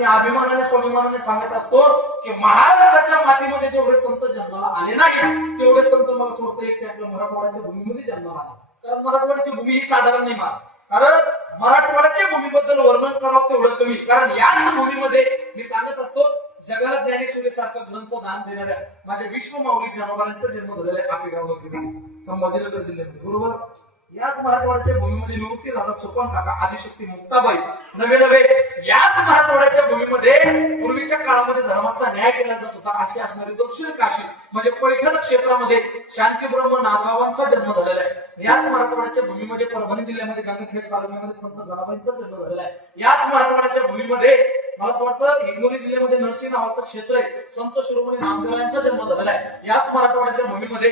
मी अभिमानाने स्वाभिमानाने सांगत असतो की महाराष्ट्राच्या मातीमध्ये जेवढे संत जन्माला आले नाही तेवढे संत मला सांगतो एक आपल्या मराठवाड्याच्या भूमीमध्ये जन्माला आले. कारण मराठवाड्याची भूमी ही साधारण नाही मार, कारण मराठवाड्याच्या भूमीबद्दल वर्णन करावं तेवढं कमी. कारण याच भूमीमध्ये मी सांगत असतो जगाला ज्ञानेश्वरी सारखा ग्रंथ दान देणाऱ्या माझ्या विश्वमाऊली ज्ञानोबांचा जन्म झालेला आहे आपेगाव संभाजीनगर जिल्ह्यामध्ये. बरोबर, याच मराठवाड्याच्या भूमीमध्ये निवृत्ती झाला सोपान काका आदिशक्ती मुक्ताबाई नवे नवे याच मराठवाड्याच्या भूमीमध्ये पूर्वीच्या काळामध्ये धर्माचा न्याय केला जात होता. अशी असणारी दक्षिण काशी म्हणजे पैठण क्षेत्रामध्ये शांतीब्रह्म नागबाबांचा जन्म झालेला आहे. याच मराठवाड्याच्या भूमीमध्ये परभणी जिल्ह्यामध्ये गंगाखेड तालुक्यामध्ये संत जनाबाईंचा जन्म झालेला आहे. याच मराठवाड्याच्या भूमीमध्ये मला असं वाटतं हिंगोली जिल्ह्यामध्ये नरसी नावाचं क्षेत्र आहे, संत शिरोमणी नामदेवांचा जन्म झालेला आहे. याच मराठवाड्याच्या भूमीमध्ये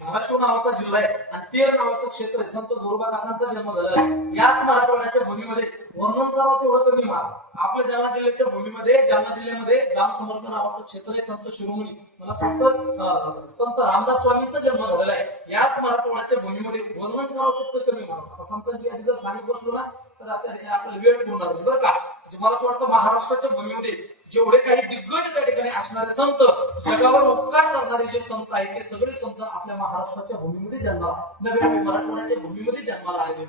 धाराशिव नावाचा जिल्हा आहे आणि तेर नावाचं क्षेत्र आहे, संत गोरोबा काकांचा जन्म झालेला आहे. याच मराठवाड्याच्या भूमीमध्ये वर्णन करावं तेवढं कमी मार. आपल्या जालना जिल्ह्याच्या भूमीमध्ये जालना जिल्ह्यामध्ये जाम समर्थ नावाचं क्षेत्र आहे, संत शिरोमणी मला सांगतं संत रामदास स्वामींचा जन्म झालेला आहे. याच मराठवाड्याच्या भूमीमध्ये वर्णन करावं तितकं कमी मार. आता संतांची आधी जर सांगत बसलो ना तर आपल्याला वेळ पुरणार नाही बरं का. म्हणजे मला असं वाटतं महाराष्ट्राच्या भूमीमध्ये जेवढे काही दिग्गज त्या ठिकाणी असणारे संत जगावर उपकार करणारे जे संत आहेत ते सगळे संत आपल्या महाराष्ट्राच्या भूमीमध्ये जन्माला नवे मराठवाड्याच्या भूमीमध्ये जन्माला आलेले.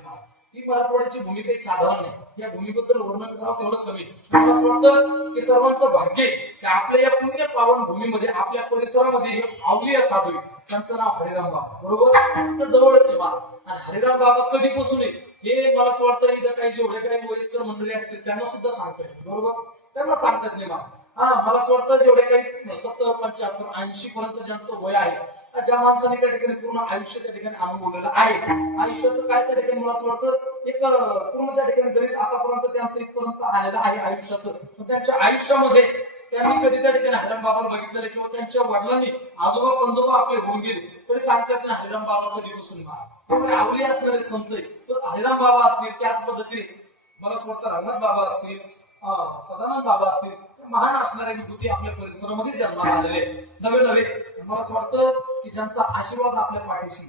ही मराठवाड्याची भूमी काही साधारण नाही. या भूमीबद्दल वर्णन करावं तेवढं कमी. मला असं वाटतं की सर्वांचं भाग्य की आपल्या या पुण्य पावन भूमीमध्ये आपल्या परिसरामध्ये हे अवलिया साधू त्यांचं नाव हरिराम बाबा. बरोबर, जवळचे बा आणि हरिराम बाबा कधीपासून हे मला असं वाटतं इथं काही जेवढे काही वरिष्ठ मंडळी असतील त्यांना सुद्धा सांगतात. बरोबर, त्यांना सांगतात नाही मला असं वाटतं जेवढे काही 70, 75, 80 पर्यंत ज्यांचं वय आहे ज्या माणसाने त्या ठिकाणी पूर्ण आयुष्य त्या ठिकाणी अनुभवलेलं आहे. आयुष्याचं काय त्या ठिकाणी मला असं वाटतं एक पूर्ण त्या ठिकाणी गणित आतापर्यंत त्यांचं इथपर्यंत आलेलं आहे आयुष्याचं. त्यांच्या आयुष्यामध्ये त्यांनी कधी त्या ठिकाणी हरिराम बाबाला बघितलेलं किंवा त्यांच्या वडिलांनी आजोबा पंजोबा आपले होऊन गेले तरी सांगतात ना हरिराम बाबा कधीपासून तेवढे आवली असणारे संत तर हरिराम बाबा असतील, त्याच पद्धतीने मला असं वाटतं रंगनाथ बाबा असतील, सदानंद बाबा असतील, महान असणारे विभूती आपल्या परिसरामध्ये जन्माला आलेले नवे नवे. मला असं वाटतं की ज्यांचा आशीर्वाद आपल्या पाठीशी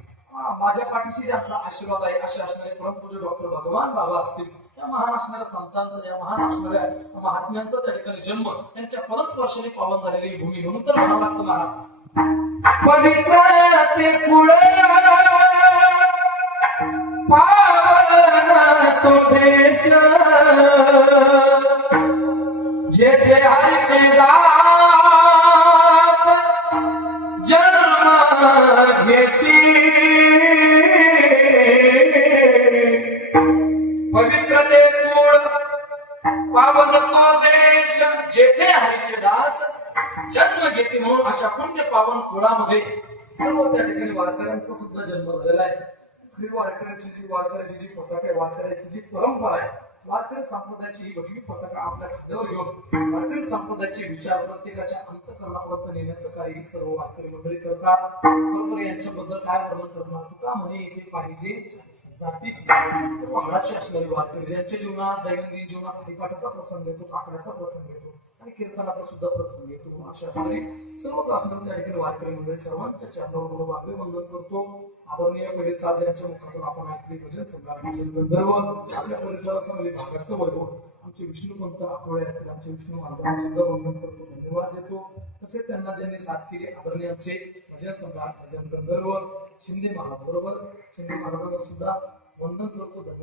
माझ्या पाठीशी ज्यांचा आशीर्वाद आहे असे असणारे परमपूज्य डॉक्टर भगवान बाबा असतील, या महान असणाऱ्या संतांचा या महान असणाऱ्या महात्म्यांचा त्या ठिकाणी जन्म त्यांच्या पदस्पर्शाने पावन झालेली भूमी म्हणून तर म्हणावं लागतं महाराज पवित्र ते कुळ पावन तो देश जेथे हरीचे दास जन्म घेती. पवित्र ते कुळ पावन तो देश जेथे हरीचे दास जन्म घेते म्हणून अशा पुण्य पावन कुळामध्ये सर्व त्या ठिकाणी वारकऱ्यांचा सुद्धा जन्म झालेला आहे. खरी वारकऱ्याची जी पताका आहे, वारकऱ्याची जी परंपरा आहे, वारकरी संप्रदायाची ही भगवी पताका आपल्या खांद्यावर घेऊन वारकरी संप्रदायाचे विचार प्रत्येकाच्या अंतःकरणापर्यंत नेण्याचं कार्य ही सर्व वारकरी मंडळी करतात. बरोबर, यांच्याबद्दल काय वर्णन करणार तुका म्हणे येथे पाहिजे जातीची सर्व हाडाची असलेली वारकरी ज्यांच्या जीवनात दैनंदिन जीवनात हरिपाठाचा प्रसंग येतो, काकड्याचा प्रसंग येतो आणि कीर्तनाचा सुद्धा प्रसंग येतो. अशा असणारी सर्वच असणारे त्या ठिकाणी वारकरी मंडळी सर्वांच्या चरणावर आपले वंदन करतो. आदरणीय पहिले चाल ज्यांच्या मुखातून आपण ऐकले भजन सम्राट भजन गंधर्व आपल्या परिसरासमोर भागाचं वैभव आमचे विष्णुपंत आठवडे असतील आमचे विष्णू महाराजांना सुद्धा वंदन करतो, धन्यवाद देतो. तसेच त्यांना ज्यांनी साथ केली आदरणीय आमचे भजन सम्राट भजन गंधर्व शिंदे महाराज, बरोबर शिंदे महाराजांना सुद्धा वंदन करतो, धन्यवाद.